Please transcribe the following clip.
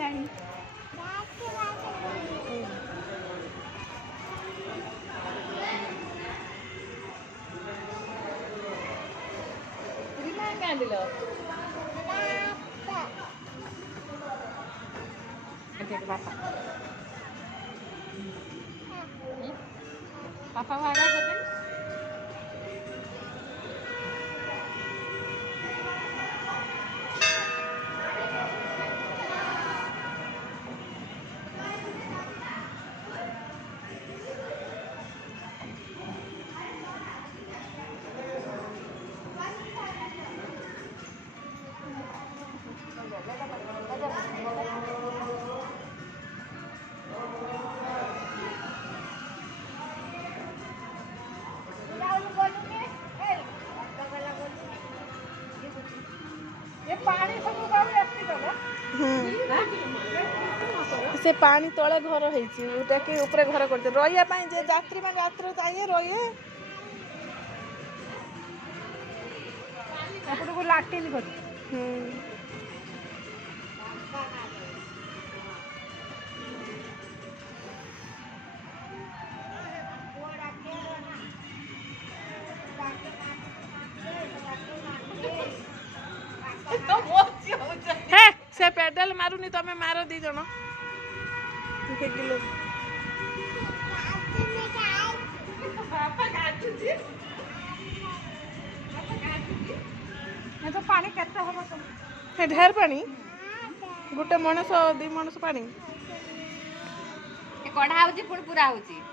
साइलानी कांदिलो पापा पापा भागा करते से पानी तले घर होटा ऊपर घर कर रही यात्री मैंने रात्र चाहिए रही लाटीन कर से पेडल मारुनी तमें मार दी जन तो पानी केते हम हे ढेर पानी गोटे मनुष्य दी मनुष्य पानी कढ़ा होची पुण पूरा होची